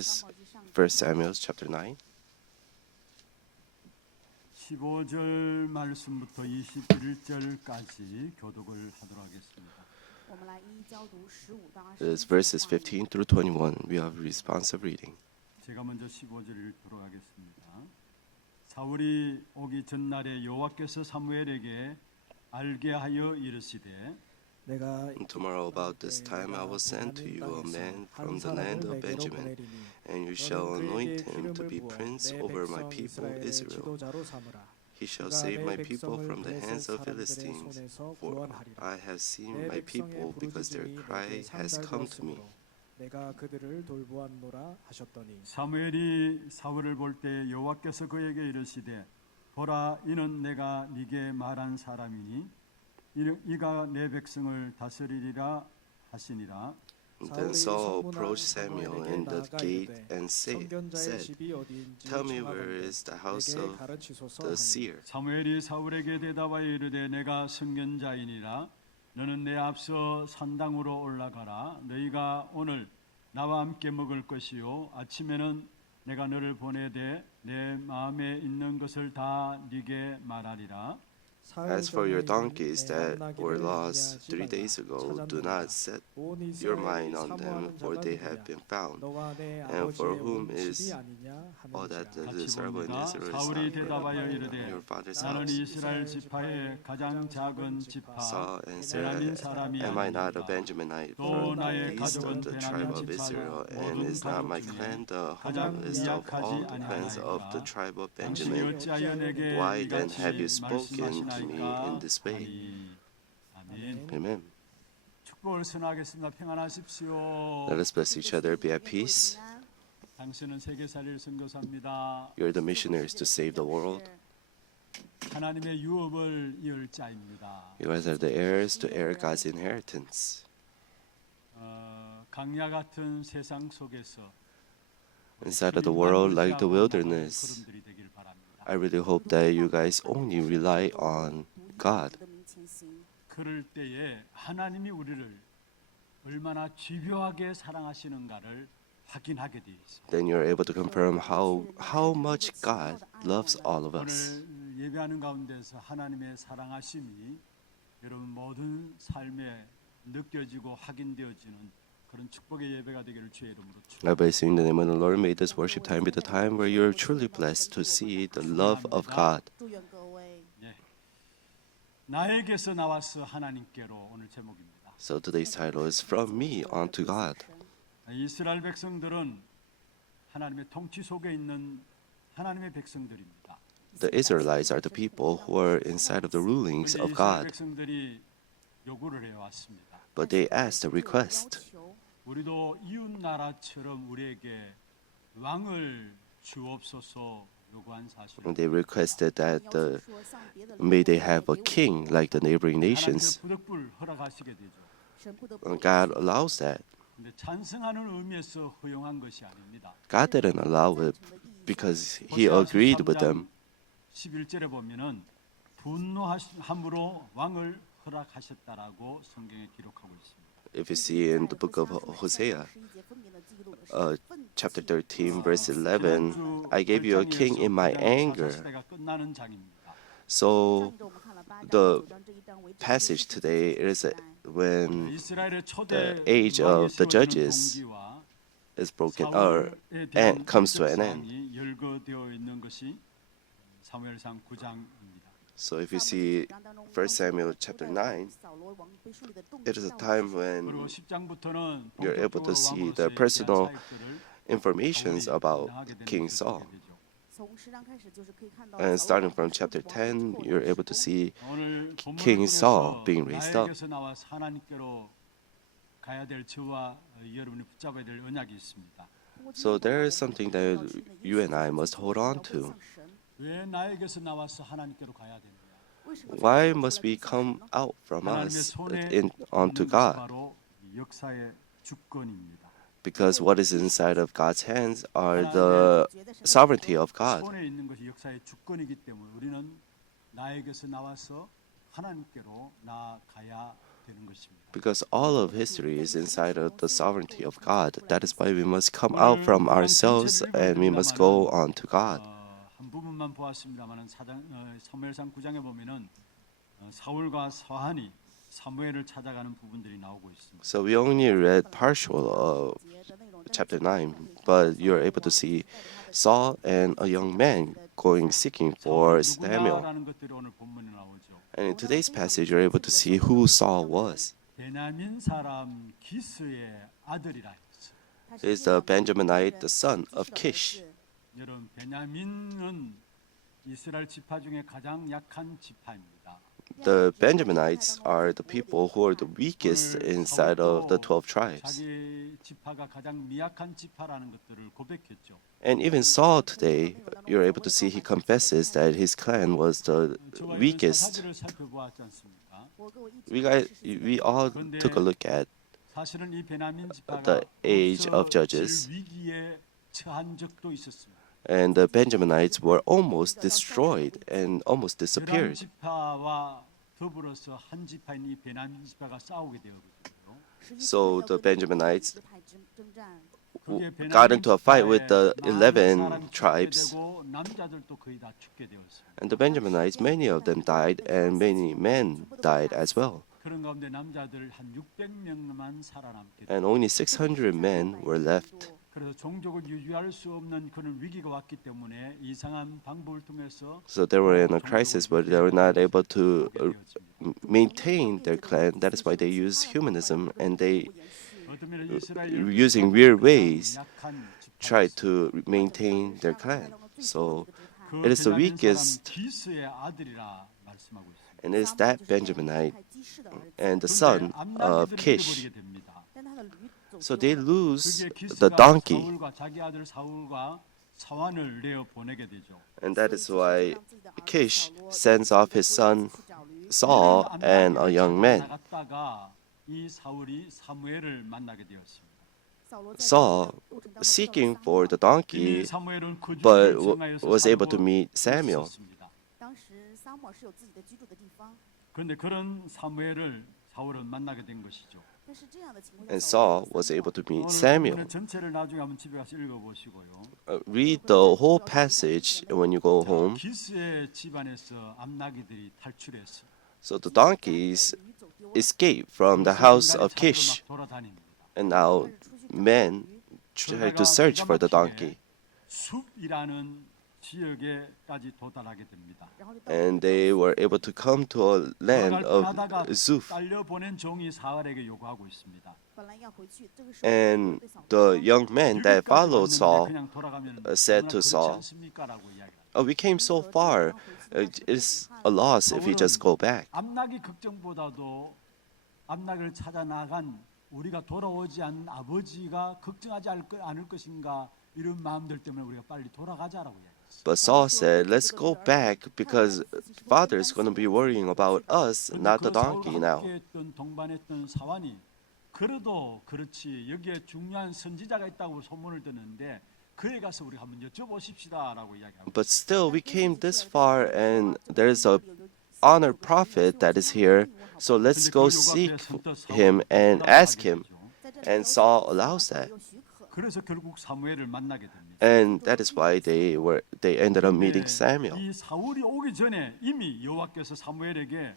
is 1 Samuel chapter 9. 15절 말씀부터 21절까지 교독을 하도록 하겠습니다. 我们来一一教读15到 It is 21 verses 15 through 21. We have responsive reading. 제가 먼저 15절을 읽도록 하겠습니다. 사울이 오기 전날에 여호와께서 사무엘에게 알게 하여 이르시되 Tomorrow about this time I will send to you a man from the land of Benjamin, and you shall anoint him to be prince over my people Israel. He shall save my people from the hands of Philistines, for I have seen my people because their cry has come to me. 내가 그들을 돌보았노라 하셨더니 사무엘이 사울을 볼 때 여호와께서 그에게 이르시되 보라 이는 내가 네게 말한 사람이니 이가 내 백성을 다스리리라 하시니라. Then Saul approached Samuel in the gate and said, Tell me where is the house of the seer? 사무엘이 사울에게 대답하여 이르되 내가 선견자이니라. 너는 내 앞서 산당으로 올라가라. 너희가 오늘 나와 함께 먹을 것이요 아침에는 내가 너를 보내되 내 마음에 있는 것을 다 네게 말하리라. As for your donkeys that were lost 3 days ago, do not set your mind on them, for they have been found. And for whom is all that the servant Israel is 사울이 not 대답하여 from 이르되 your father's 나는 house? 이스라엘 지파의 가장 작은 지파 Saul answered, 베냐민 사람이 Am I not a 아니니까. Benjaminite 또 from 나의 the east of 가족은 the tribe of 베냐민 Israel? 지파요. And is not my clan the humblest of all the clans of the tribe of 당신이 Benjamin? 어찌하여 내게 Why then 이같이 have you spoken to me in 말씀하시나이까 this way? 하니. 아멘. Amen. 축복을 선하겠습니다. 평안하십시오. Let us bless each other. Be at peace. 당신은 세계살이를 선교사입니다. You're the missionaries to save the world. 하나님의 유업을 이을 자입니다. You guys are the heirs to heir God's inheritance. 강야 같은 세상 속에서 Inside of the world, like the wilderness, 걸음들이 되길 바랍니다. I really hope that you guys only rely on God. 的名前行。 그럴 때에 하나님이 우리를 얼마나 집요하게 사랑하시는가를 확인하게 되어 있습니다. Then you're able to confirm how much God loves all of us. 오늘 예배하는 가운데서 하나님의 사랑하심이 여러분 모든 삶에 느껴지고 확인되어지는 그런 축복의 예배가 되기를 주의 이름으로 I bless you in the name of the Lord. May this worship time be the time where you're truly blessed to see the love of God. 祝愿各位 예. 나에게서 나와서 하나님께로 오늘 제목입니다. So today's title is From Me unto God. 이스라엘 백성들은 하나님의 통치 속에 있는 하나님의 백성들입니다. The Israelites are the people who are inside of the rulings 그런데 of 이스라엘 God, 백성들이 요구를 해왔습니다. but they asked a request. 要求 우리도 이웃 나라처럼 우리에게 왕을 주옵소서 요구한 사실. And they requested that 要求说像别的 may they have a king like the neighboring 하나님의 nations. 부득불 허락하시게 되죠. 神不得不 And God allows that. 근데 찬성하는 의미에서 허용한 것이 아닙니다. God didn't allow it because He agreed with them. 11절에 보면은 분노함으로 왕을 허락하셨다라고 성경에 기록하고 있습니다. If you see in the book of Hosea, chapter 13, verse 11, I gave you a king in my anger. 시대가 끝나는 장입니다. So 上一周我们看了8章 the 9章这一章为 passage today is when 이스라엘의 초대 the age of the judges 동기와 is broken 사울에 or 대한 and comes to an 국적 end. 사항이 열거되어 있는 것이 사무엘상 9장입니다. So if you see 1 Samuel chapter 9, it is a time when 그리고 10장부터는 you're able to see the personal informations about King Saul. 从10章开始就是可以看到 And 扫 starting 罗 from 王 chapter 王 10, 后 you're able to see 오늘 King 본문을 Saul 통해서 being raised up. 나에게서 나와서 하나님께로 가야 될 저와 여러분이 붙잡아야 될 언약이 있습니다. So there is something that you and I must hold on to. 왜 나에게서 나와서 하나님께로 가야 되느냐? Why must we come out from 하나님의 us 손에 onto 있는 것이 God? 바로 역사의 주권입니다. Because what is inside of God's hands are the sovereignty of God. 손에 있는 것이 역사의 주권이기 때문에 우리는 나에게서 나와서 하나님께로 나아가야 되는 것입니다. Because all of history is inside of the sovereignty of God. That is why we must come out from ourselves and we must go on to God. 한 부분만 보았습니다만은 사무엘상 9장에 보면은 사울과 사한이 사무엘을 찾아가는 부분들이 나오고 있습니다. So we only read partial of chapter 9, but you're able to see Saul and a young man going seeking for Samuel. 누구냐라는 것들이 오늘 본문에 나오죠. And in today's passage, you're able to see who Saul was. 베냐민 사람 기스의 아들이라 했어요. He's the Benjaminite, the son of Kish. 여러분 베냐민은 이스라엘 지파 중에 가장 약한 지파입니다. The Benjaminites are the people who are the weakest inside of the 12 tribes. 자기 지파가 가장 미약한 지파라는 것들을 고백했죠. And even Saul today, you're able to see he confesses that his clan was the weakest. 사사기를 살펴보았지 않습니까? We all took a look at 사실은 이 베냐민 지파가 the age of 벌써 Judges. 질 위기에 처한 적도 있었습니다. And the Benjaminites were almost destroyed and almost 열한 disappeared. 지파와 더불어서 한 지파인 이 베냐민 지파가 싸우게 되었거든요. So the Benjaminites 그게 got into a fight with the 많은 11 사람이 죽게 tribes. 되고 남자들도 거의 다 죽게 되었습니다. And the Benjaminites, many of them died, and many men died as well. 그런 가운데 남자들 한 600명만 살아남게 And only 600 men were left. 그래서 종족을 유지할 수 없는 그런 위기가 왔기 때문에 이상한 방법을 통해서 So they were in a crisis where they were not able to maintain their clan. That is why they used humanism and they, using weird ways, tried to maintain their clan. So it is the weakest, 기스의 아들이라 말씀하고 있습니다. and it is that Benjaminite and the son of Kish. So they lose the donkey, 사울과 자기 아들 사울과 사환을 내어 보내게 되죠. and that is why Kish sends off his son Saul and a young man. 나갔다가 이 사울이 사무엘을 만나게 되었습니다. Saul, seeking for the 이 donkey, 사무엘은 그 but 주를 정하여서 was able to 살고 meet Samuel. 있었습니다. 当时撒母耳是有自己的居住的地方， 그런데 그런 사무엘을 사울은 만나게 된 것이죠. 但是这样的情况下， And 扫罗 Saul was able to meet 오늘 Samuel. 본문의 전체를 나중에 한번 집에 가서 읽어보시고요. Read the whole passage when you go home. 기스의 집안에서 암나기들이 탈출했어요. So the donkeys escaped from the house of Kish, 돌아다닙니다. and now men try to search for the donkey. 숲이라는 지역에까지 도달하게 됩니다. And they were able to come to a land of 하다가 Zuph. 딸려 보낸 종이 사울에게 요구하고 있습니다. 本来要回去，这个时候 And 对扫罗 the 说 young man that followed Saul 그냥 돌아가면 said to 그렇지 Saul, 않습니까라고 이야기합니다. "Oh, we came so far. It's a loss if we just go back." 암나기 걱정보다도 암나기를 찾아 나간 우리가 돌아오지 않은 아버지가 걱정하지 않을 것인가 이런 마음들 때문에 우리가 빨리 돌아가자라고 이야기했어요. But Saul said, "Let's go back because father's going to be worrying about us, not the donkey now." 함께했던 동반했던 사환이 그래도 그렇지 여기에 중요한 선지자가 있다고 소문을 듣는데 그에 가서 우리 한번 여쭤보십시다라고 이야기합니다. But still, we came this far, and there's a honored prophet that is here. So let's go seek him and ask him. And Saul allows that, 그래서 결국 사무엘을 만나게 됩니다. and that is why they ended up meeting Samuel. 이 사울이 오기 전에 이미 여호와께서 사무엘에게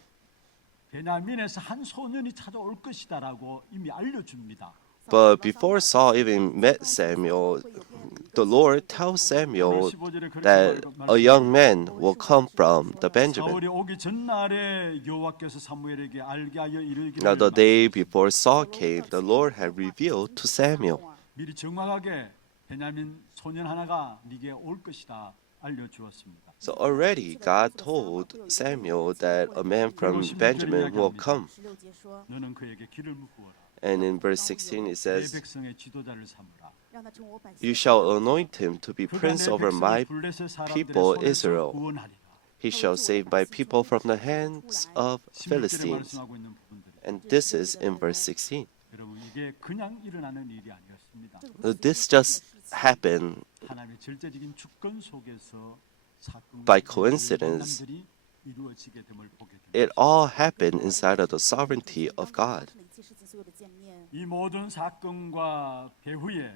베냐민에서 한 소년이 찾아올 것이다라고 이미 알려줍니다. But before Saul even met Samuel, the Lord tells Samuel that a young man will come from the Benjamin. 사울이 오기 전날에 여호와께서 사무엘에게 알게 하여 이르기를 Now, the day before Saul came, the Lord had revealed to Samuel. 미리 정확하게 베냐민 소년 하나가 네게 올 것이다 알려주었습니다. So already God told Samuel that a man from Benjamin will come. 16节说， 너는 그에게 기름을 부어라. And in verse 16 it 내 says, 백성의 지도자를 삼으라. 让他成我百姓 "You shall anoint him to be 그가 prince 내 over my 백성을 블레셋 사람들의 people 손에서 Israel. 구원하리라. He shall save my people from the hands of 16절에 Philistines." 말씀하고 있는 부분들이 And this is in verse 16. 여러분 이게 그냥 일어나는 일이 아니었습니다. This just happened 하나님의 절대적인 주권 속에서 사건과 by coincidence. 만남들이 이루어지게 됨을 보게 됩니다. It all happened inside of the sovereignty of 发 God. 生的一切事情，所有的见面， 이 모든 사건과 배후에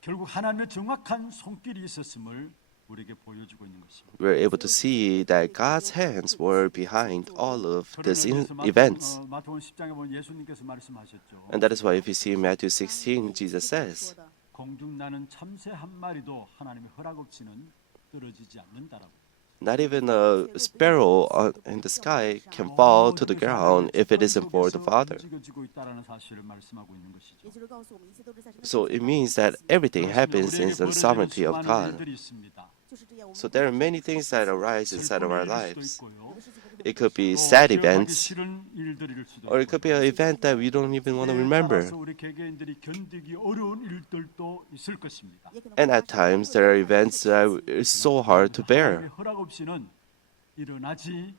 결국 하나님의 정확한 손길이 있었음을 우리에게 보여주고 있는 것입니다. We're able to see that God's hands were behind all of these 그래서 events. 마태복음 10장에 보면 예수님께서 말씀하셨죠. And that is why if you see in Matthew 16, Jesus says, 说的 공중 나는 참새 한 마리도 하나님의 허락 없이는 떨어지지 않는다라고. not even a sparrow in the sky can fall to the ground if it isn't for the Father. 움직여지고 있다라는 사실을 말씀하고 있는 것이죠. 也就是告诉我们，一切都是在神的 So 手 it 中 means that everything happens in 우리에게 the 벌어지는 sovereignty of 수많은 God. 일들이 있습니다. 就是这样。我们 So there are many things that arise inside of our 슬픈 일일 수도 lives. 있고요. It could be 또 sad 기억하기 events, 싫은 일들일 수도 or it could be an 있고요. event that we don't even want to remember. 따라서 우리 개개인들이 견디기 어려운 일들도 있을 것입니다. 也可能 And 会 at 发生 times there are events that is so hard to bear. 하나님의 허락 없이는 일어나지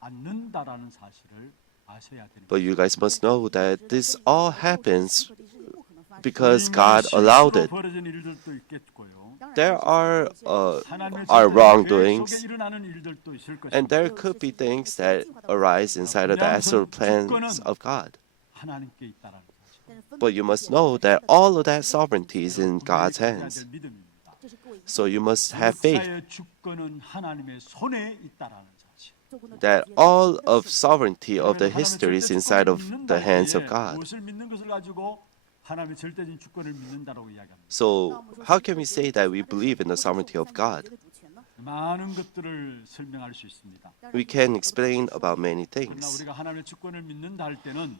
않는다라는 사실을 아셔야 됩니다. But you guys must know that this all happens 可能是不可能发生。 because God allowed it. 벌어진 일들도 있겠고요. 当然 There are 하나님의 our 절대적 wrongdoings, 계획 속에 일어나는 일들도 있을 and 것입니다. there could be things that arise inside of the astral plans of God. 하나님께 있다라는 사실. 但是分 But you must know that all of that sovereignty is in God's 우리에게 hands. 있어야 될 믿음입니다. 这是各位 So you must have faith 역사의 주권은 하나님의 손에 있다라는 사실. 做工的 that 主角 all of sovereignty of the 하나님의 history is 절대 inside of 주권을 the 믿는다는 hands of 때에 God. 무엇을 믿는 것을 가지고 하나님의 절대적인 주권을 믿는다라고 이야기합니다. So how can we say that we believe in the sovereignty of God? 主权呢？ 많은 것들을 설명할 수 있습니다. We can explain about many 그러나 things. 우리가 하나님의 주권을 믿는다 할 때는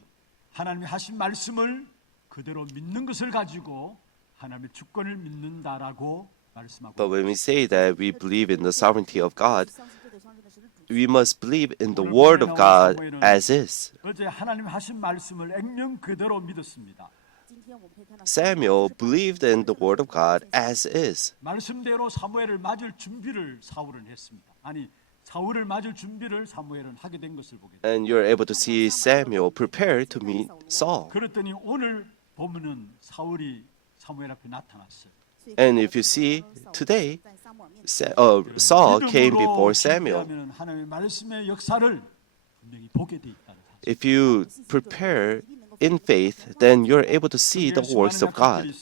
하나님이 하신 말씀을 그대로 믿는 것을 가지고 하나님의 주권을 믿는다라고 말씀하고 But when we say that we believe in the sovereignty of God, 相信这对相信的神的主权。 we must believe in the word of God as is. 어제 하나님 하신 말씀을 액면 그대로 믿었습니다. 今天我们可以看到 Samuel believed in the word of God as is. 말씀대로 사무엘을 맞을 준비를 사울은 했습니다. 아니 사울을 맞을 준비를 사무엘은 하게 된 것을 보게 됩니다. And you're able to see Samuel prepare to meet Saul. 그랬더니 오늘 보면은 사울이 사무엘 앞에 나타났어요. And if you see today, 在撒母耳面 Saul came 믿음으로 before Samuel. 준비하면 하나님의 말씀의 역사를 분명히 보게 돼 있다는 사실. If you prepare in faith, then you're able to see the works of God.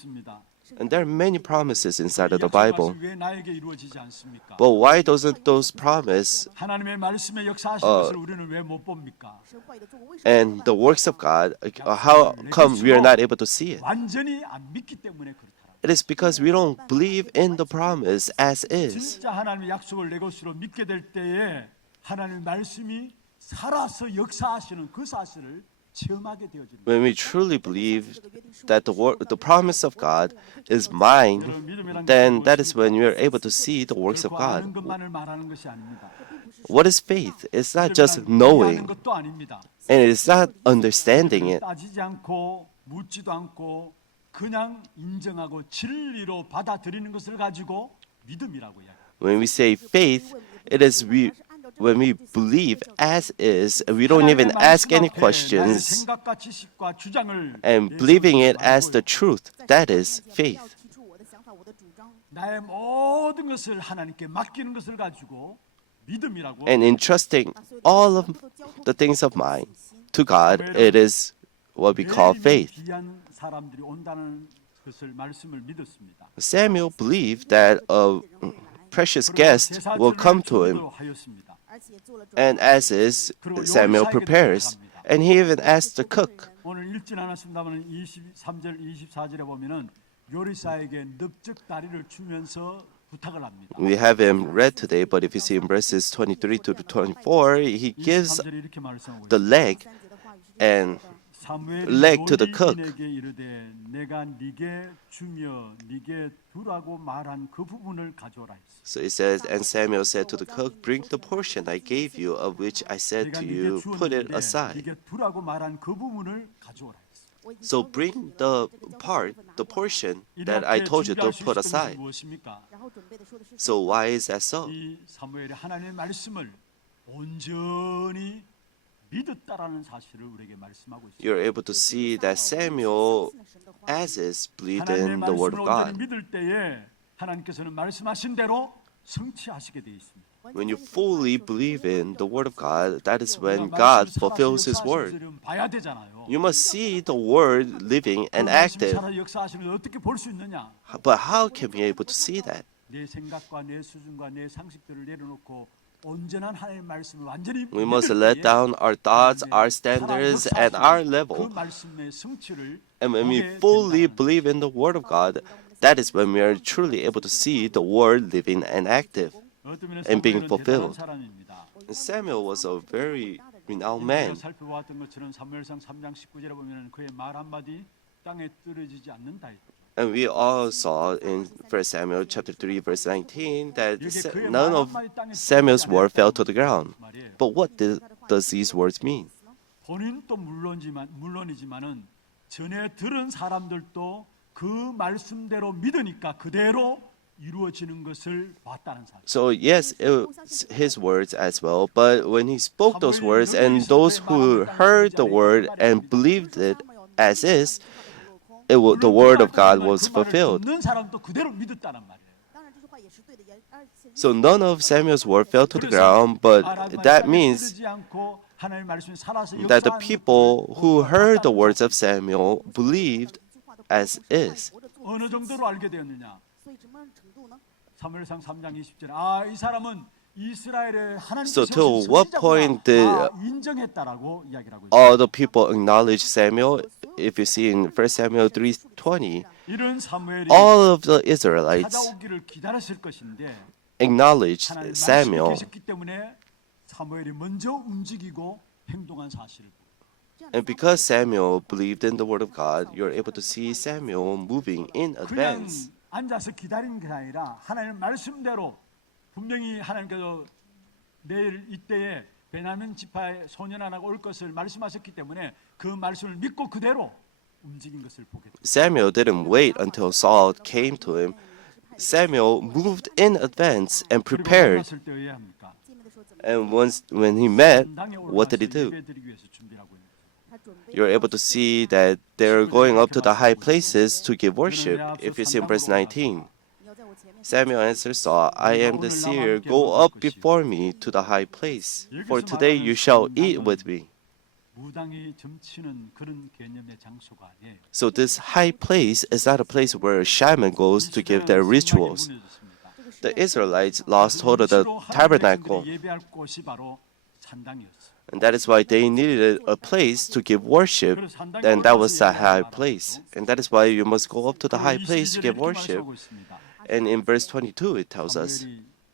And there are many promises inside of the Bible. 왜 나에게 이루어지지 않습니까? But why doesn't those promise 하나님의 말씀의 역사하신 것을 우리는 왜 못 봅니까? 神话语的作为为什么 and the works of God, how come we are not able to see it? 완전히 안 믿기 때문에 그렇다. It is because we don't believe in the promise as is. 진짜 하나님의 약속을 내 것으로 믿게 될 때에 하나님의 말씀이 살아서 역사하시는 그 사실을 체험하게 되어집니다. When we truly believe that the promise of God is mine, then that is when we are able to see the works of 결코 아는 God. 것만을 말하는 것이 아닙니다. What is faith? It's not just 이해하는 knowing, 것도 아닙니다. and it is not understanding it. 따지지 않고 묻지도 않고 그냥 인정하고 진리로 받아들이는 것을 가지고 믿음이라고 이야기합니다. When we say faith, it is when we believe as is, we don't even ask any questions, 생각과 지식과 주장을 and believing it as the truth. That is 不要 faith. 提出我的想法，我的主张。 나의 모든 것을 하나님께 맡기는 것을 가지고 믿음이라고. And entrusting all of the things of mine to God, it is what we call faith. 귀한 사람들이 온다는 것을 말씀을 믿었습니다. Samuel believed that a precious guest will come to him, 하였습니다. 而且做了准 and as is, Samuel prepares, and he even asked the cook. 오늘 읽진 않았습니다만 23절 24절에 보면은 요리사에게 넓적 다리를 주면서 부탁을 합니다. We have him read today, but if you see in verses 23 to 24, he gives 23절에 이렇게 말씀하고 the 있습니다. leg 3节的话语是这样 and 说的 사무엘이 leg to the cook. 요리인에게 이르되 내가 네게 주며 네게 두라고 말한 그 부분을 가져오라 했어. so it says, and Samuel said to the cook, bring the portion I gave you, of which I said 내가 to 네게 you, put it 주었는데 aside. 네게 두라고 말한 그 부분을 가져오라 했어. So bring the part, the portion that I told you to put aside. 무엇입니까? 然后准备的说的是 So why is that so? 이 사무엘이 하나님의 말씀을 온전히 믿었다라는 사실을 우리에게 말씀하고 있습니다. You're able to see that Samuel, as is, believed in the word of 말씀을 온전히 God. 믿을 때에 하나님께서는 말씀하신 대로 성취하시게 되어 있습니다. When you fully believe in the Word of God, that is when God fulfills His Word. 봐야 되잖아요. You must see the Word living and 말씀 active. 살아 역사하시는 걸 어떻게 볼 수 있느냐? But how can we be able to see that? 내 생각과 내 수준과 내 상식들을 내려놓고 온전한 하나님의 말씀을 완전히 We must 믿을 let 때에 down our thoughts, our 살아 standards, 역사하시는 and our 그 level. 말씀의 성취를 And when we 보게 fully 된다는 believe in the Word of God, that is when we are truly able to see the Word living and active. 어떤 면에서 and being 사무엘은 fulfilled. 대단한 사람입니다. Samuel was a very renowned 우리가 man. 살펴보았던 것처럼 사무엘상 3장 19절에 보면 그의 말 한마디 땅에 떨어지지 않는다. And we all saw in 1 Samuel chapter 3 verse 19 that 여기에 그의 none 말 of 한마디 땅에 Samuel's word fell to the ground. 말이에요. But what does these words mean? 본인도 물론이지만은 전에 들은 사람들도 그 말씀대로 믿으니까 그대로 이루어지는 것을 봤다는 사실. So yes, it was his words as well, but when he spoke those words and those who heard the word and believed it as is, the word of God was fulfilled. 듣는 사람도 그대로 믿었다는 말이에요. 当然，这句话也是对的，也而且 So none of Samuel's word fell to the ground, but that means that the people who heard the words of Samuel believed as is. 어느 정도로 알게 되었느냐? 所以什么程度呢？ 사무엘상 3장 20절에 아, 이 사람은 이스라엘의 하나님께서 So till what point did 인정했다라고 이야기를 하고 있어요. all the people acknowledge Samuel? If you see in 1 Samuel 3:20, 이런 사무엘이 all of the Israelites 찾아오기를 기다렸을 것인데 acknowledged 하나님 말씀이 Samuel. 계셨기 때문에 사무엘이 먼저 움직이고 행동한 사실을 보고 And because Samuel believed in the word of God, you're able to see Samuel moving in 그냥 advance. 앉아서 기다리는 게 아니라 하나님 말씀대로 분명히 하나님께서 내일 이때에 베냐민 지파의 소년 하나가 올 것을 말씀하셨기 때문에 그 말씀을 믿고 그대로 움직인 것을 보게 됩니다. Samuel didn't wait until Saul came to him. Samuel moved in advance and 그리고 prepared. 만났을 때 어떻게 합니까? 见面的时候怎么？ And once when he met, 당에 what did he 올라가서 do? 예배드리기 위해서 준비를 하고 있는 거예요. 他准备 You're able to see that they're going up to the high places to give worship. If you see in verse 19, 你要在我前面。 Samuel answered Saul, I am the seer, go up before me to the high place, for today you shall eat with me. 무당이 점치는 그런 개념의 장소가 아니에요. So this high place is not a place where a shaman goes to give their rituals. The Israelites lost hold of the tabernacle, 예배할 곳이 바로 산당이었어요. and that is why they needed a place to give worship, and that was the high place. And that is why you must go up to the high place to give worship. And in verse 22, it tells us,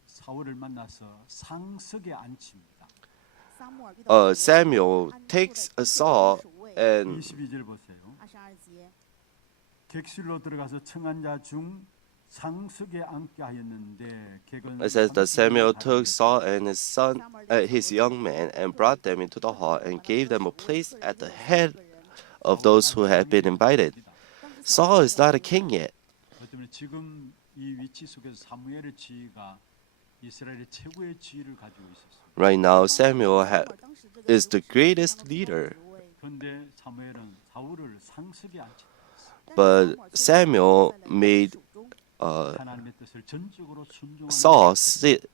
사울을 만나서 상석에 앉힙니다. Samuel takes a Saul and 22절 보세요. 22节， 객실로 들어가서 청한 자 중 상석에 앉게 하였는데 객은 it says that Samuel took Saul and his son, his young man, and brought them into the hall and gave them a place at the head of those who had been invited. Saul is not a king yet. 그렇기 지금 이 위치 속에서 사무엘의 지위가 이스라엘의 최고의 지위를 가지고 있었어요. Right now, Samuel is the greatest leader, 그런데 사무엘은 사울을 상석에 앉혔어요. but Samuel made 하나님의 뜻을 전적으로 순종하는 Saul sit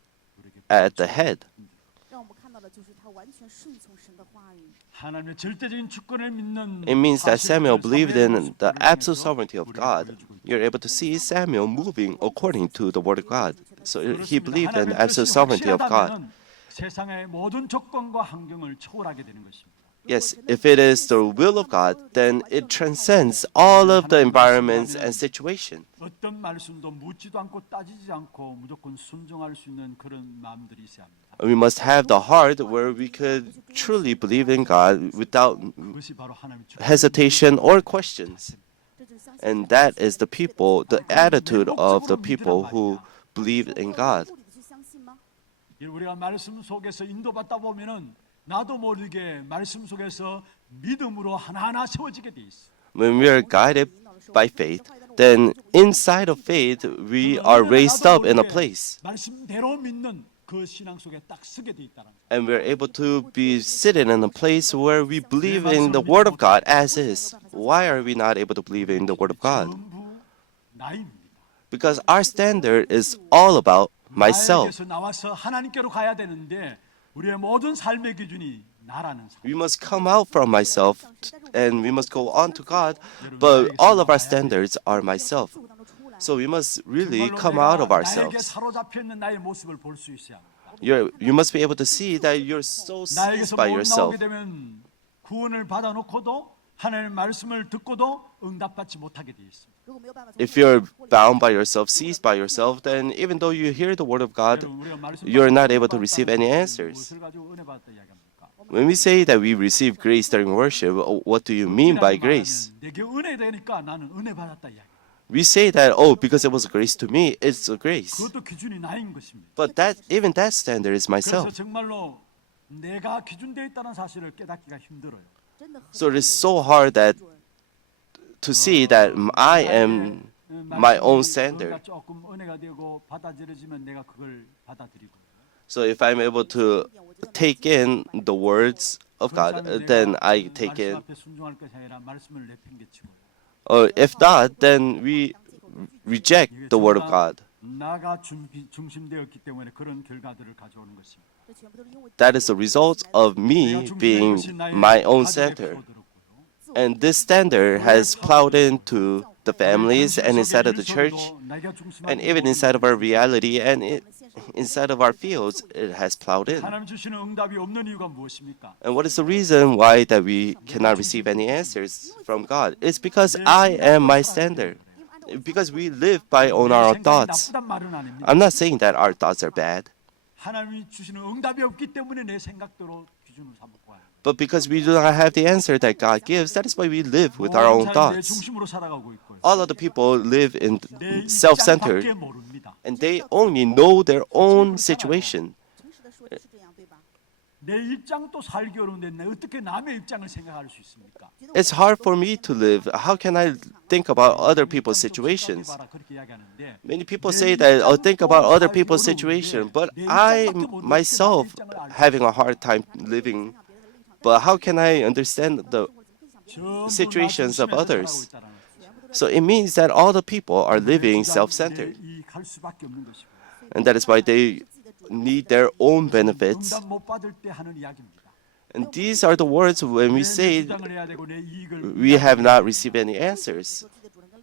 at the head. 让我们看到的就是他完全顺从神的话语。 하나님의 절대적인 주권을 믿는 It means that Samuel 사실을 believed 사무엘의 in the 모습을 absolute 통해서 sovereignty of 우리에게 God. 보여주고 있다. You're able to see Samuel moving according to the word of God. So he 그렇습니다. believed in the 하나님의 absolute 뜻이 sovereignty of God. 확실하다면 세상의 모든 조건과 환경을 초월하게 되는 것입니다. Yes, if it is the will of God, then it transcends all of the environments and situation. 어떤 말씀도 묻지도 않고 따지지 않고 무조건 순종할 수 있는 그런 마음들이 있어야 합니다. We must have the heart where we could truly believe in God without 그것이 바로 하나님의 주권. hesitation or questions. 这就是相信 And that is the people, the attitude of the people who believe in God. 目的去相信吗？ 우리가 말씀 속에서 인도받다 보면은 나도 모르게 말씀 속에서 믿음으로 하나하나 세워지게 돼 있어. When we are guided by faith, then inside of faith we are raised up in a place. 말씀대로 믿는 그 신앙 속에 딱 서게 돼 있다는. And we're able to be sitting in a place where we believe in the Word of God as is. Why are we not able to believe in the Word of God? 전부 나입니다. Because our standard is all about myself. 나에게서 나와서 하나님께로 가야 되는데 우리의 모든 삶의 기준이 나라는 삶. We must come out from myself and we must go on to God, but all of our standards are myself. So we must really 정말로 come out of 내가 나에게 ourselves. 사로잡혀 있는 나의 모습을 볼 수 있어야 합니다. You must be able to see that you're so seized 나에게서 by 못 yourself. 나오게 되면 구원을 받아놓고도 하나님의 말씀을 듣고도 응답받지 못하게 되어 있습니다. If you're bound by yourself, seized by yourself, then even though you hear the word of God, 여러분, 우리가 말씀 you're not able to 받았다고 receive any answers. 무엇을 가지고 은혜 받았다 이야기합니까? When we say that we receive grace during worship, what do you mean by grace? 내게 은혜 되니까 나는 은혜 받았다 이야기. We say that, oh, because it was grace to me, it's a grace. 그것도 기준이 나인 것입니다. But even that standard is 그래서 myself. 정말로 내가 기준되어 있다는 사실을 깨닫기가 힘들어요. So it is so hard that to see that I am my own standard. 그가 조금 은혜가 되고 받아들여지면 내가 그걸 받아들이고. So if I'm able to take in the words of God, then I take 말씀 in. 앞에 순종할 것이 아니라 말씀을 내팽개치고. If not, then we reject the word of God. 나가 중심되었기 때문에 그런 결과들을 가져오는 것입니다. That is the result of me being my own center. And this standard has plowed into the families and inside of the church, and even inside of our reality and inside of our fields, it has plowed in. 하나님 주시는 응답이 없는 이유가 무엇입니까? And what is the reason why that we cannot receive any answers from God? It's because I am my standard. Because we live by on our own thoughts. 나쁘단 말은 아닙니다. I'm not saying that our thoughts are bad, 하나님이 주시는 응답이 없기 때문에 내 생각대로 기준을 삼고 와요. but because we do not have the answer that God gives, that is why we live with our own 내 thoughts. 중심으로 살아가고 있고요. All of the people live in 내 self-centered, 입장밖에 모릅니다. and they only know their own situation. 내 입장도 살기 어려운데 어떻게 남의 입장을 생각할 수 있습니까? It's hard for me to live. How can I think about other people's situations? 그렇게 이야기하는데 Many people say that, oh, think about other people's situation, but I myself having a hard time living. But how can I understand the 전부 situations of 나 중심에서 others? 살아가고 있다는 것이죠. So it means that all the people are living self-centered, 내 이익할 수밖에 없는 것이고. and that is why they need their own benefits. 응답 못 받을 때 하는 이야기입니다. And these are the words when we 내 say 주장을 해야 되고 내 이익을 we have not received any answers.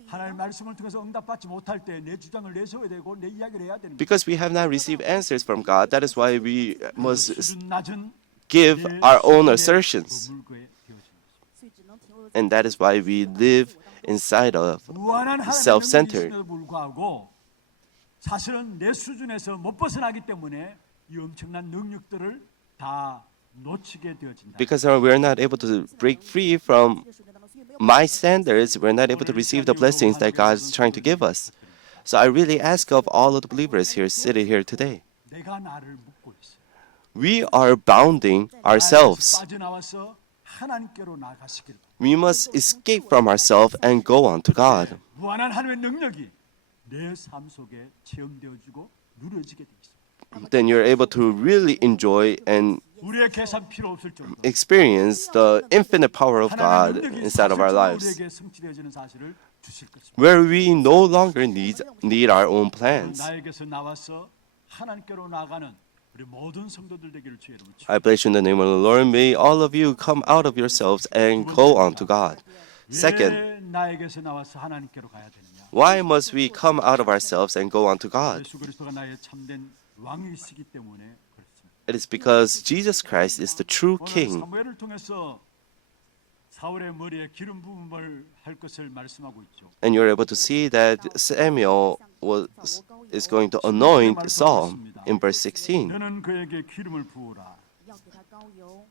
하나님 말씀을 통해서 응답받지 못할 때 내 주장을 내세워야 되고 내 이야기를 해야 되는 거예요. Because we have not received answers from God, that is why we must 수준 낮은 give 내 our own 수준에 assertions. 머물게 되어진 것입니다. And that is why we live inside of 무한한 하나님의 self-centered. 능력이심에도 불구하고 사실은 내 수준에서 못 벗어나기 때문에 이 엄청난 능력들을 다 놓치게 되어진다. Because we're not able to break free from my standards, we're not able to receive the blessings that God is trying to give us. So I really ask of all of the believers here sitting here today. 내가 나를 묶고 있어. We are bounding ourselves. 빠져나와서 하나님께로 나가시길. We must escape from ourselves and go on to God. 무한한 하나님의 능력이 내 삶 속에 체험되어지고 누려지게 돼 있습니다. Then you're able to really enjoy and 우리의 계산 필요 없을 정도. experience the infinite power of God 하나님의 능력이 inside of our lives, 우리에게 성취되어지는 사실을 주실 것입니다. where we no longer need our own plans. 나에게서 나와서 하나님께로 나가는 우리 모든 성도들 되기를 주의 이름으로 I bless you in the name of the Lord. May all of you come out of yourselves and go on to God. Second, 왜 나에게서 나와서 하나님께로 가야 되느냐? why must we come out of ourselves and go on to God? 예수 그리스도가 나의 참된 왕이시기 때문에 그렇습니다. It is because Jesus Christ is the true 오늘 King. 사무엘을 통해서 사울의 머리에 기름 부음을 할 것을 말씀하고 있죠. And you're able to see that Samuel is going to anoint Saul in verse 16. 너는 그에게 기름을 부으라.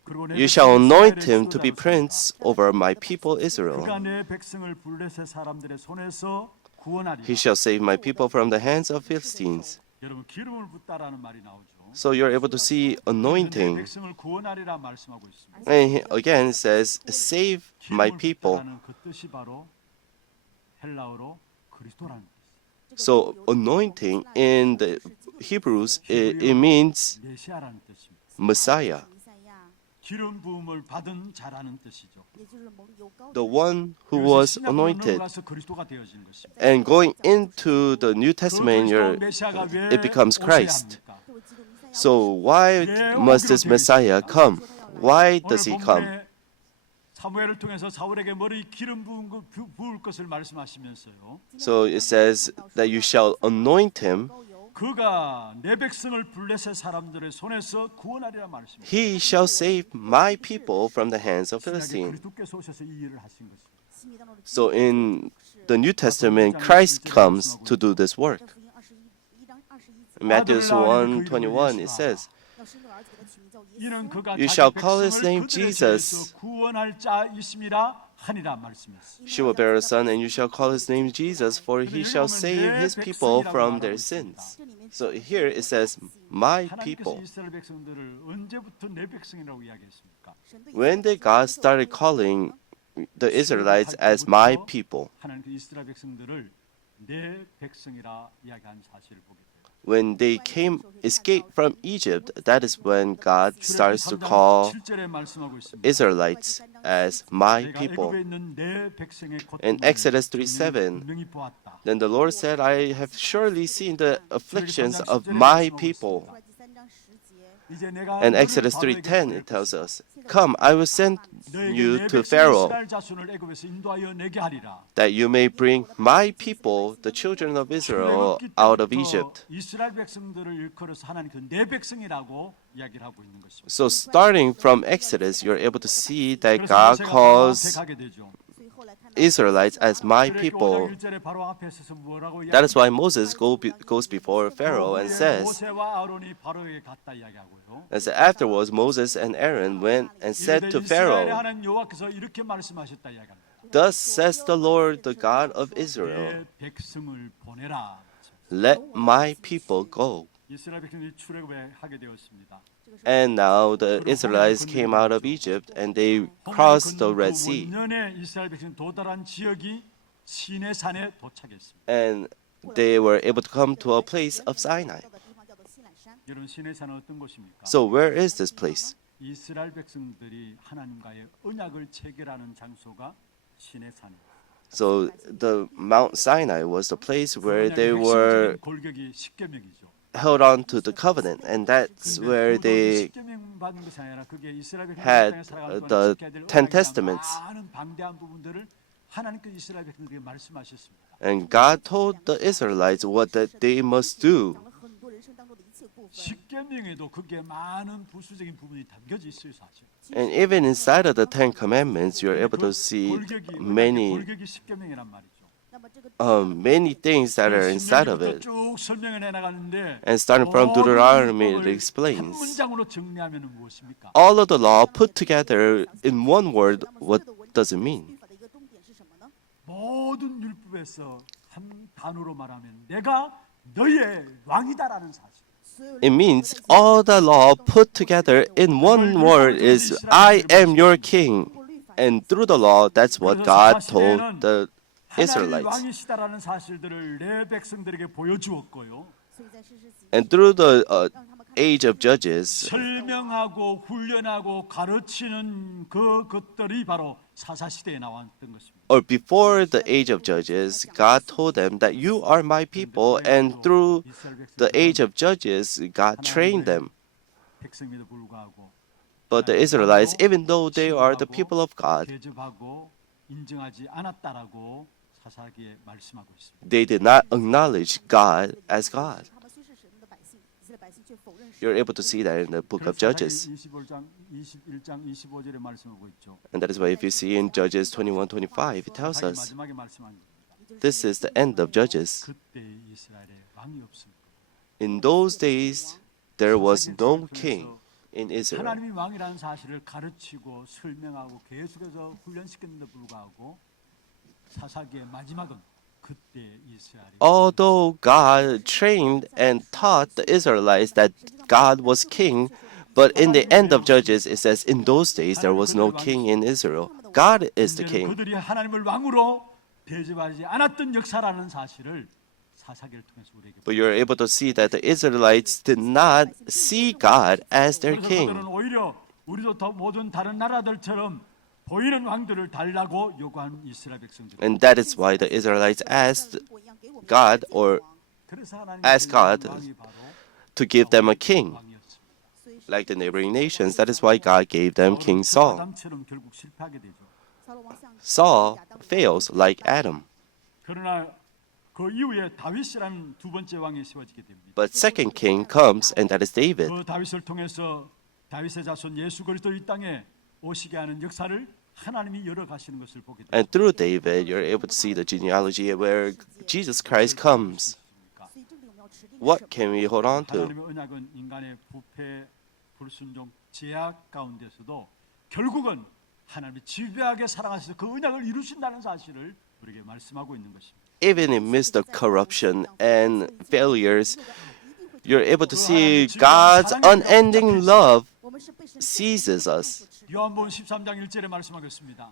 그리고 내 You shall 백성 anoint 이스라엘의 him to be 지도자로 prince over my people 삼으라. 그가 Israel. 내 백성을 블레셋 사람들의 손에서 구원하리라. He shall save my people from the hands of Philistines. 여러분 기름을 붓다라는 말이 나오죠. So you're able to see 내 anointing. 백성을 구원하리라 말씀하고 있습니다. And again it says, save my 기름을 people. 붓다라는 그 뜻이 바로 헬라어로 그리스도라는 뜻입니다. So anointing in the Hebrews, it means 메시아라는 뜻입니다. Messiah. 기름 부음을 받은 자라는 뜻이죠. 也就是蒙油膏的 The 人。 one who 그래서 was 신약으로 anointed. 넘어가서 그리스도가 되어지는 것입니다. And going into the New Testament, 그 그리스도 메시아가 왜 it becomes 오셔야 Christ. 합니까? 这位基督弥赛亚 So why must this Messiah come? Why does he 오늘 come? 본문에 사무엘을 통해서 사울에게 머리 기름 부을 것을 말씀하시면서요. So it says that you shall anoint him. 膏油 그가 내 백성을 블레셋 사람들의 손에서 구원하리라 말씀입니다. He shall save my people from the hands of 신약에 Philistine. 그리스도께서 오셔서 이 일을 하신 것입니다. 西米当中的 So in the New Testament, Christ comes to do this work. 福音21章21节 In Matthew 1:21, it says, 要生个儿子给他取名叫耶 이는 稣 그가 You 자기 shall call his 백성을 name 그들의 Jesus. 죄에서 구원할 자이심이라 하니라 말씀했습니다. She will bear a son, and you shall call his name Jesus, for he shall save his people from their sins. 这里面 So here it says, my 하나님께서 people. 이스라엘 백성들을 언제부터 내 백성이라고 이야기했습니까? 神对 When did God started calling the Israelites as my people? 하나님께서 이스라엘 백성들을 내 백성이라 이야기한 사실을 보게 돼요. When they escaped from Egypt, that is when God starts to call 7절에 말씀하고 있습니다. Israelites as my 내가 people. 애굽에 있는 내 백성의 In 고통을 Exodus 3:7, 분명히 보았다. Then the Lord said, I have surely seen the afflictions of my people. 出埃及3章10节 이제 내가 And 너를 Exodus 바로에게 3:10 보낼 it tells 것이다. us, Come, I will send 너에게 you 내 to 백성 Pharaoh, 이스라엘 자손을 애굽에서 인도하여 내게 하리라. that you may bring my people, the children of Israel, out of Egypt. 이스라엘 백성들을 일컬어서 하나님께서 내 백성이라고 이야기를 하고 있는 것입니다. So starting from Exodus, you're able to see that 그래서 God 모세가 바로 앞에 calls 가게 되죠. 所以后来看到 Israelites as my 출애굽기 people. 5장 1절에 바로 앞에 서서 뭐라고 That is why Moses goes before Pharaoh and says, 모세와 아론이 바로에게 갔다 이야기하고요. as afterwards Moses and Aaron went and said to 이스라엘의 Pharaoh, 하나님 여호와께서 이렇게 말씀하셨다 이야기합니다. Thus says the Lord, the God of 내 Israel, 백성을 보내라. let my people go. 이스라엘 백성들이 출애굽에 하게 되었습니다. And now the Israelites came out of Egypt and they crossed the Red Sea. 원년에 이스라엘 백성이 도달한 지역이 시내산에 도착했습니다. And they were able to come to a place of Sinai. 到的地方叫做西乃山。 여러분 시내산은 어떤 곳입니까? So where is this place? 이스라엘 백성들이 하나님과의 언약을 체결하는 장소가 시내산입니다. So the Mount Sinai was the place where they were 골격이 십계명이죠. held on to the covenant, and that's where they 십계명 받는 것이 아니라 그게 이스라엘 had 백성들이 살아갈 동안 the 지켜야 될 10 언약이나 Testaments. 많은 방대한 부분들을 하나님께서 이스라엘 백성들에게 말씀하셨습니다. And God told the Israelites what that they must do. 讲了很多人生当中的一切部分。 십계명에도 그게 많은 부수적인 부분이 담겨져 있어요, 사실. And even inside of the 10 Commandments, you're able to see many 골격이 십계명이란 말이죠. 那么这个 many things that are inside of it. 쭉 설명을 해 나가는데 And starting from Deuteronomy, it 한 explains 문장으로 정리하면은 무엇입니까? all of the law put together in one word. 那么所有 What 的文 does it mean? 律法的一个终点是什么呢？ 모든 율법에서 한 단어로 말하면 내가 너의 왕이다라는 사실. 所有 It means all the law put together in one word is I am your king. And through the law, that's what God told the 하나님이 Israelites. 왕이시다라는 사실들을 내 백성들에게 보여주었고요. 所以在士师记 And through the 让他们看 age of Judges, 설명하고 훈련하고 가르치는 그것들이 바로 사사시대에 나왔던 것입니다. or before the age of Judges, God told them that you are my people. And through the age of Judges, God trained them. 백성임에도 불구하고 But the Israelites, even though they are the people of God, 대접하고 인정하지 않았다라고 사사기에 말씀하고 있습니다. they did not acknowledge God as God. 他们虽是神的百姓，以色列百姓却否认神。 You're able to see that in the book of Judges. 21장 25절에 말씀하고 있죠. And that is why if you see in Judges 21:25, it tells 자기 us 마지막에 말씀한 겁니다. this is the end of Judges. 그때 이스라엘에 왕이 없습니다. In those days, there was no king in Israel. 하나님이 왕이라는 사실을 가르치고 설명하고 계속해서 훈련시켰는데 불구하고 사사기의 마지막은 그때 이스라엘이 Although God trained and taught the Israelites that God was king, but in the end of Judges, it says, in those days, there was no king in Israel. God is the king. 그들이 하나님을 왕으로 대접하지 않았던 역사라는 사실을 사사기를 통해서 우리에게 But you're able to see that the Israelites did not see God as their 그래서 king. 그들은 오히려 우리도 더 모든 다른 나라들처럼 보이는 왕들을 달라고 요구한 이스라엘 백성들. And that is why the Israelites asked God or 그래서 하나님이 ask God 주신 왕이 바로 to give them a king, 왕이었습니다. like the neighboring nations. That is why God gave them King Saul. 아담처럼 결국 실패하게 되죠. Saul fails like Adam. 그러나 그 이후에 다윗이라는 두 번째 왕이 세워지게 됩니다. But second king comes, and that is David. 그 다윗을 통해서 다윗의 자손 예수 그리스도 이 땅에 오시게 하는 역사를 하나님이 열어가시는 것을 보게 됩니다. And through David, you're able to see the genealogy where Jesus Christ comes. What can we hold on to? 하나님의 언약은 인간의 부패, 불순종, 제약 가운데서도 결국은 하나님이 지배하게 사랑하셔서 그 언약을 이루신다는 사실을 우리에게 말씀하고 있는 것입니다. Even amidst the corruption and failures, you're able to see God's unending love seizes us. 요한복음 13장 1절에 말씀하겠습니다.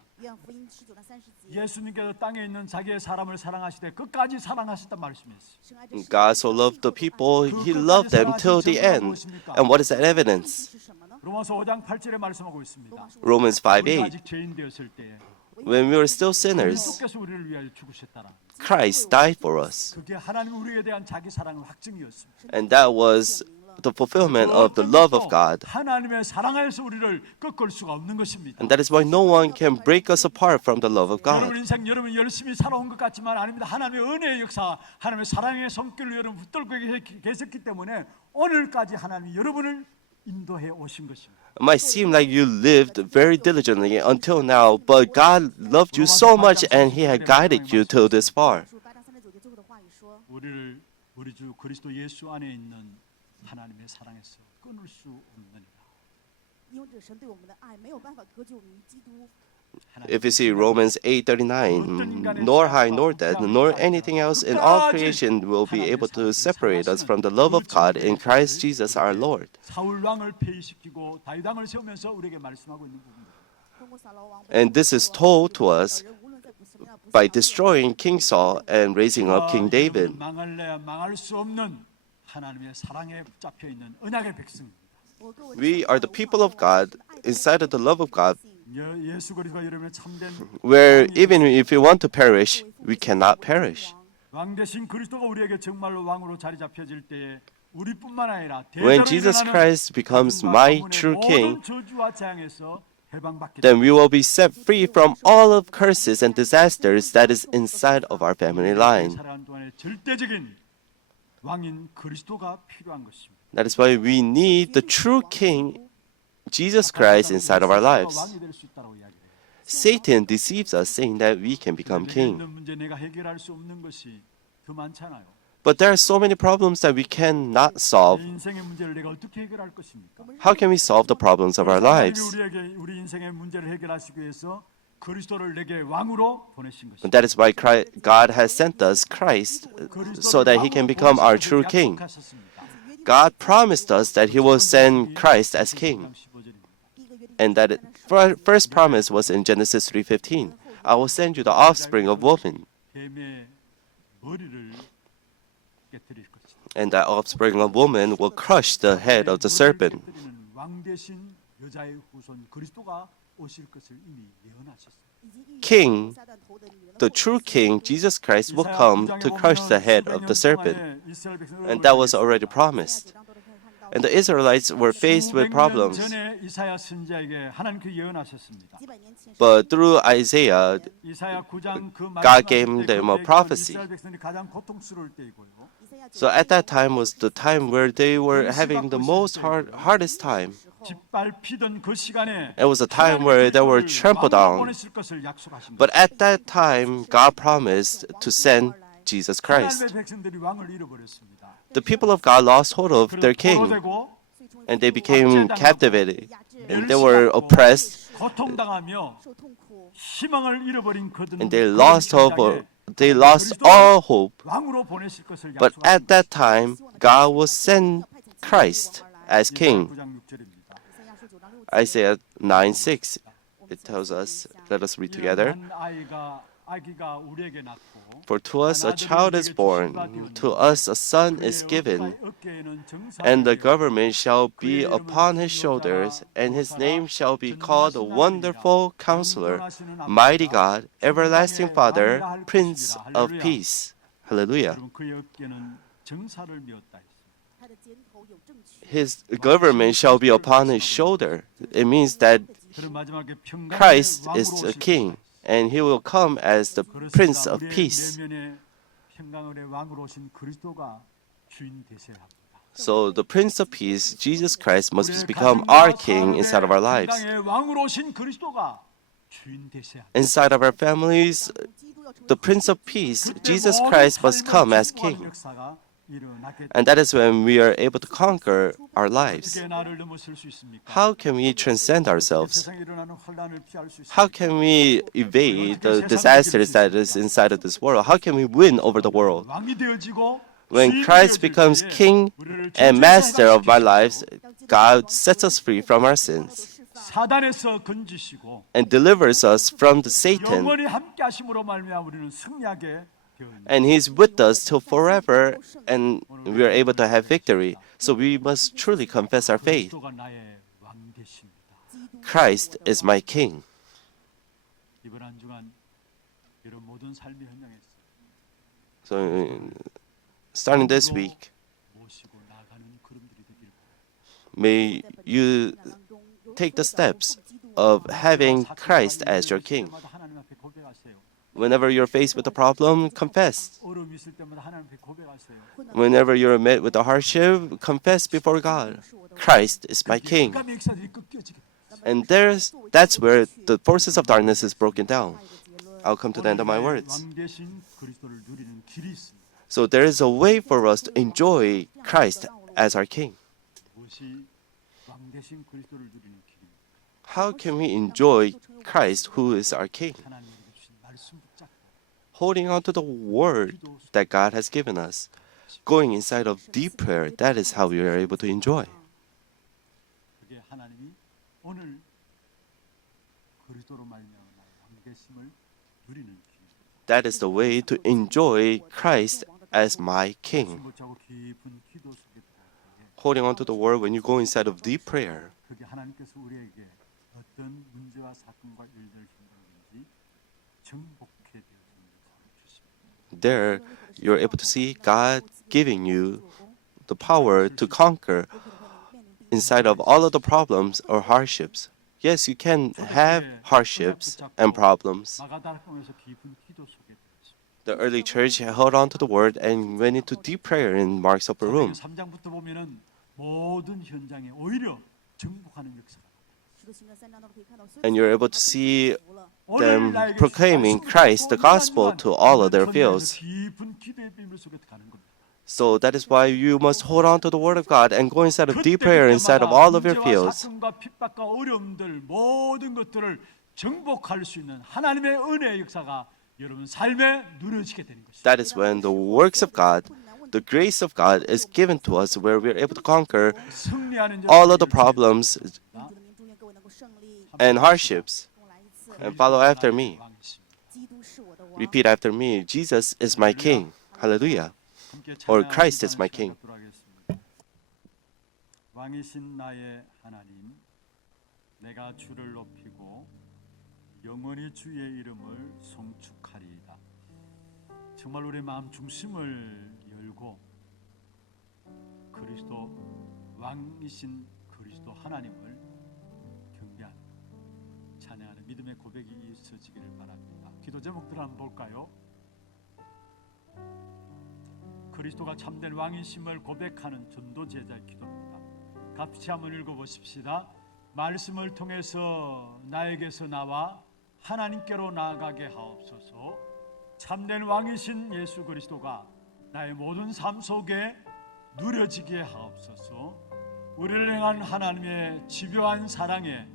예수님께서 땅에 있는 자기의 사람을 사랑하시되 끝까지 사랑하셨단 말씀이었어요. God so loved the people, He loved them till the end. And what is that evidence? 로마서 5장 8절에 말씀하고 있습니다. Romans 우리가 5:8. 아직 죄인 되었을 때에 When we were still sinners, 그리스도께서 우리를 위하여 죽으셨다라. Christ died for us. 그게 하나님 우리에 대한 자기 사랑의 확증이었습니다. And that was the fulfillment of the love of God. 하나님의 사랑하여서 우리를 꺾을 수가 없는 것입니다. And that is why no one can break us apart from the love of 여러분 God. 인생 여러분 열심히 살아온 것 같지만 아닙니다. 하나님의 은혜의 역사, 하나님의 사랑의 손길로 여러분 붙들고 계셨기 때문에 오늘까지 하나님이 여러분을 인도해 오신 것입니다. It might seem like you lived very diligently until now, but God loved you so much and He had guided you till this far. 우리를 우리 주 그리스도 예수 안에 있는 하나님의 사랑에서 끊을 수 없느니라. If you see Romans 8:39, nor high nor death, nor anything else in all creation will be able to separate us from the love of God in Christ Jesus our Lord. 사울 왕을 폐위시키고 다윗 왕을 세우면서 우리에게 말씀하고 있는 부분입니다. And this is told to us by destroying King Saul and raising up King David. 망할래야 망할 수 없는 하나님의 사랑에 붙잡혀 있는 언약의 백성입니다. We are the people of God inside of the love of God, 예수 그리스도가 여러분의 참된 where even if we want to perish, we cannot perish. 왕 대신 그리스도가 우리에게 정말로 왕으로 자리 잡혀질 때에 우리뿐만 아니라 When 대대로 Jesus 일어나는 Christ becomes 고통과 my 가문의 true king, 모든 저주와 재앙에서 해방받게 then we will be set free from all of curses and disasters that is inside of our family line. 살아가는 동안에 절대적인 왕인 그리스도가 필요한 것입니다. That is why we need the true king, Jesus Christ, inside of our lives. 왕이 될 수 있다고 이야기해요. Satan deceives us saying that we can become 내게 king. 있는 문제 내가 해결할 수 없는 것이 더 많잖아요. But there are so many problems that we cannot 내 solve. 인생의 문제를 내가 어떻게 해결할 것입니까? How can we solve the problems of our 하나님이 lives? 우리에게 우리 인생의 문제를 해결하시기 위해서 그리스도를 내게 왕으로 보내신 것입니다. And that is why God has sent us Christ so that He can become our true king. God promised us that He will send Christ as king. And that first promise was in Genesis 3:15. I will send you the offspring of woman. 뱀의 머리를 깨뜨릴 것입니다. And that offspring of woman will crush the head of the serpent. 왕 대신 여자의 후손 그리스도가 오실 것을 이미 예언하셨습니다. King, the true king, Jesus Christ, will come to crush the head of the serpent. And that was already promised. And the Israelites were faced with problems. 전에 이사야 선지자에게 하나님께 예언하셨습니다. But through Isaiah, 이사야 9장 그 God gave them a prophecy. 이스라엘 백성이 가장 고통스러울 때이고요. So at that time was the time where they were having the most hardest time. 짓밟히던 그 시간에 It was a time where they were trampled 왕으로 down. 보내실 것을 약속하신 But at that time, God promised to send Jesus Christ. 하나님의 백성들이 왕을 잃어버렸습니다. The people of God lost hold of their king, 포로되고 and they became captivated, and they were oppressed, 고통당하며 희망을 잃어버린 그들은 and they lost hope. They lost all hope. 왕으로 보내실 것을 But at 약속하신 that time, God will send Christ as king. 9장 6절입니다. Isaiah 9:6. It tells us, let us read together. 한 아이가 아기가 우리에게 낳고 For to us a child is born, to us a son is given, and the government shall be upon his shoulders, and his name shall be called Wonderful Counselor, Mighty God, Everlasting Father, Prince of Peace. Hallelujah. 여러분 그의 어깨는 정사를 메었다 했습니다. 他的肩头有正确。 His government shall be upon his shoulder. It means that 그런 마지막에 평강의 Christ 왕으로 is a 오실 king, 것이다. and he will come as the Prince 그렇습니다. of 우리의 Peace. 내면에 평강의 왕으로 오신 그리스도가 주인 되셔야 합니다. So the Prince of Peace, Jesus Christ, must become our king inside of our lives. 평강의 왕으로 오신 그리스도가 주인 되셔야 합니다. Inside of our families, the Prince of Peace, Jesus Christ, must come as king. 역사가 일어나게 And that is when we are able to conquer our lives. 어떻게 나를 넘어설 수 있습니까? How can we transcend ourselves? 세상에 일어나는 혼란을 피할 수 How 있습니까? can we evade the disasters that is inside of this world? How can we win over the world? 왕이 되어지고 When 주인이 Christ 되어질 becomes 때에 king 우리를 and 전쟁 master of our 상황시키시고 lives, God sets us free from our sins 사단에서 건지시고 and delivers us from the Satan. 영원히 함께 하심으로 말미암아 우리는 승리하게 되어있는 And He's with us till forever, and we are able to have victory. So we must truly confess our faith. 그리스도가 나의 왕 되십니다. Christ is my king. 이번 한 주간 여러분 모든 삶이 현장했어요. So, starting this week, 모시고 나가는 걸음들이 되기를 may you take the steps of having Christ as your king. 때마다 하나님 앞에 고백하세요. Whenever you're faced with a problem, confess. 어려움이 있을 때마다 하나님 앞에 고백하세요. Whenever you're met with a hardship, confess before God. Christ is my king. 감의 역사들이 꺾여지게. And that's where the forces of darkness is broken down. I'll come to the end of my words. 왕 되신 그리스도를 누리는 길이 있습니다. So there is a way for us to enjoy Christ as our king. 무엇이 왕 되신 그리스도를 누리는 길입니다. How can we enjoy Christ who is our king? 하나님이 주신 말씀 붙잡고 Holding on to the word that God has given us. Going inside of deep prayer, that is how we are able to enjoy. 그게 하나님이 오늘 그리스도로 말미암아 왕 되심을 누리는 길입니다. That is the way to enjoy Christ as my king. 못하고 깊은 기도 속에 들어갈 때 Holding on to the word when you go inside of deep prayer. 그게 하나님께서 우리에게 어떤 문제와 사건과 일들을 힘들든지 정복해 되어지는 것을 주십니다. There, you're able to see God giving you the power to conquer inside of all of the problems or hardships. Yes, you can have hardships and problems. 마가다락방에서 깊은 기도 속에 들어갔습니다. The early church held on to the word and went into deep prayer in Mark's upper room. 3장부터 보면은 모든 현장에 오히려 정복하는 역사가 And you're able to see 오늘 them 나에게 proclaiming Christ, the gospel, to all of their fields. 깊은 기도의 비밀 속에 가는 겁니다. So that is why you must hold on to the word of God and go inside of deep prayer inside of all of your fields. 사건과 핍박과 어려움들 모든 것들을 정복할 수 있는 하나님의 은혜의 역사가 여러분 삶에 누려지게 되는 것입니다. That is when the works of God, the grace of God is given to us where we are able to conquer 승리하는 all of the problems and hardships. And follow after me. Repeat after me. Jesus is my king. Hallelujah. Or Christ is my king. 왕이신 나의 하나님, 내가 주를 높이고 영원히 주의 이름을 송축하리이다. 정말 우리 마음 중심을 열고 그리스도 왕이신 그리스도 하나님을 경배하는 찬양하는 믿음의 고백이 있어지기를 바랍니다. 기도 제목들 한번 볼까요? 그리스도가 참된 왕이심을 고백하는 전도 제자의 기도입니다. 같이 한번 읽어보십시다. 말씀을 통해서 나에게서 나와 하나님께로 나아가게 하옵소서. 참된 왕이신 예수 그리스도가 나의 모든 삶 속에 누려지게 하옵소서. 우리를 향한 하나님의 집요한 사랑에